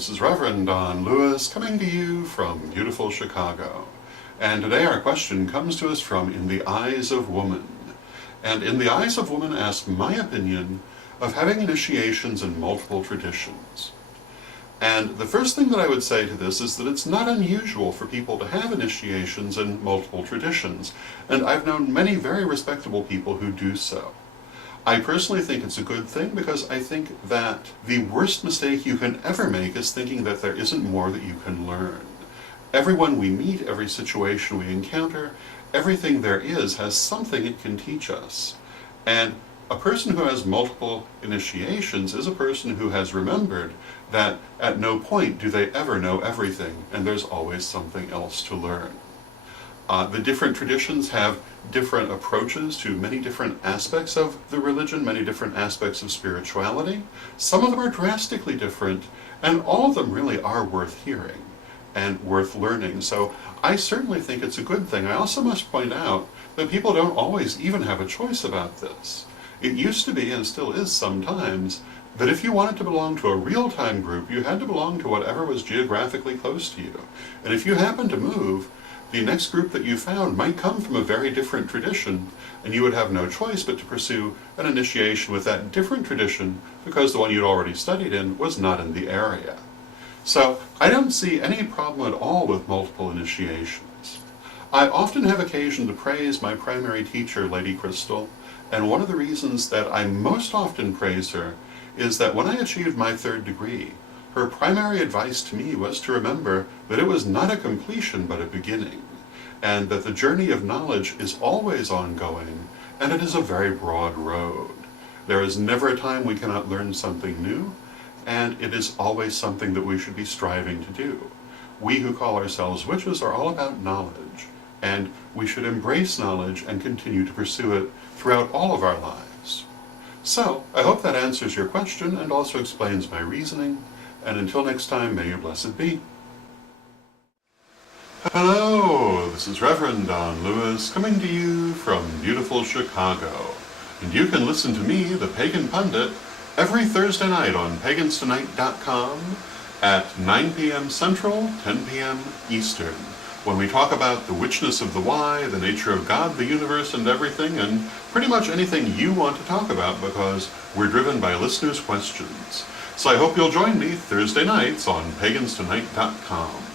this is Reverend Don Lewis coming to you from beautiful Chicago. And today our question comes to us from In the Eyes of Woman. And In the Eyes of Woman asks my opinion of having initiations in multiple traditions. And the first thing that I would say to this is that it's not unusual for people to have initiations in multiple traditions, and I've known many very respectable people who do so. I personally think it's a good thing because I think that the worst mistake you can ever make is thinking that there isn't more that you can learn. Everyone we meet, every situation we encounter, everything there is has something it can teach us. And a person who has multiple initiations is a person who has remembered that at no point do they ever know everything, and there's always something else to learn. The different traditions have different approaches to many different aspects of the religion, many different aspects of spirituality. Some of them are drastically different, and all of them really are worth hearing and worth learning. So I certainly think it's a good thing. I also must point out that people don't always even have a choice about this. It used to be, and still is sometimes, that if you wanted to belong to a real-time group, you had to belong to whatever was geographically close to you. And if you happened to move, the next group that you found might come from a very different tradition, and you would have no choice but to pursue an initiation with that different tradition because the one you'd already studied in was not in the area. So I don't see any problem at all with multiple initiations. I often have occasion to praise my primary teacher, Lady Crystal, and one of the reasons that I most often praise her is that when I achieved my 3rd degree, her primary advice to me was to remember that it was not a completion but a beginning, and that the journey of knowledge is always ongoing, and it is a very broad road. There is never a time we cannot learn something new, and it is always something that we should be striving to do. We who call ourselves witches are all about knowledge, and we should embrace knowledge and continue to pursue it throughout all of our lives. So, I hope that answers your question and also explains my reasoning, and until next time, may you blessed be. Hello, this is Reverend Don Lewis coming to you from beautiful Chicago. And you can listen to me, the Pagan Pundit, every Thursday night on paganstonight.com at 9 p.m. Central, 10 p.m. Eastern, when we talk about the witchness of the why, the nature of God, the universe, and everything, and pretty much anything you want to talk about because we're driven by listeners' questions. So I hope you'll join me Thursday nights on paganstonight.com.